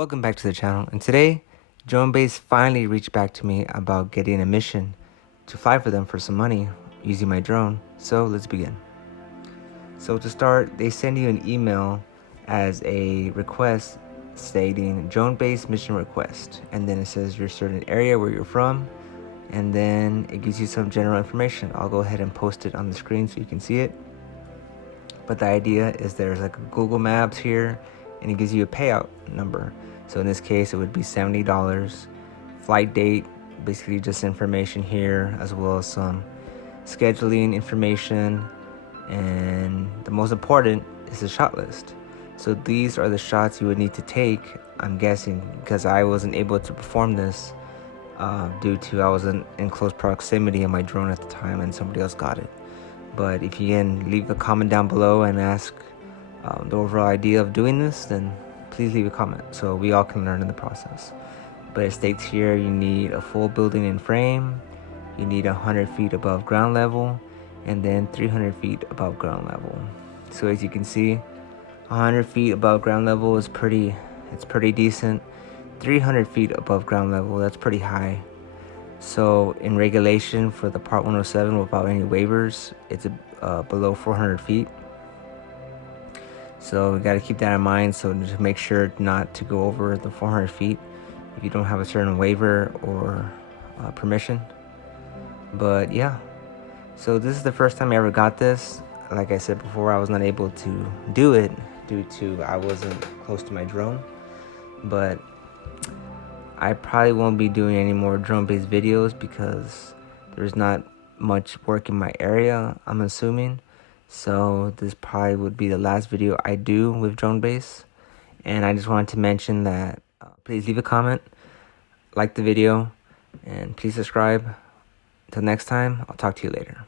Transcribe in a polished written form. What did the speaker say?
Welcome back to the channel, and today DroneBase finally reached back to me about getting a mission to fly for them for some money using my drone. So let's begin. So to start, they send you an email as a request stating DroneBase mission request, and then it says your certain area where you're from, and then it gives you some general information. I'll go ahead and post it on the screen so you can see it. But the idea is there's like a Google Maps here, and it gives you a payout number. So in this case, it would be $70. Flight date, basically just information here, as well as some scheduling information. And the most important is the shot list. So these are the shots you would need to take, I'm guessing, because I wasn't able to perform this due to I wasn't in close proximity of my drone at the time and somebody else got it. But if you can leave a comment down below and ask the overall idea of doing this, then please leave a comment so we all can learn in the process. But it states here you need a full building and frame, you need 100 feet above ground level, and then 300 feet above ground level. So as you can see, 100 feet above ground level is pretty decent. 300 feet above ground level, that's pretty high. So in regulation for the Part 107 without any waivers, it's below 400 feet. So we got to keep that in mind. So just make sure not to go over the 400 feet if you don't have a certain waiver or permission. But yeah, so this is the first time I ever got this. Like I said before, I was not able to do it due to I wasn't close to my drone. But I probably won't be doing any more drone-based videos because there's not much work in my area, I'm assuming. So this probably would be the last video I do with DroneBase. And I just wanted to mention that please leave a comment, like the video, and please subscribe. Until next time, I'll talk to you later.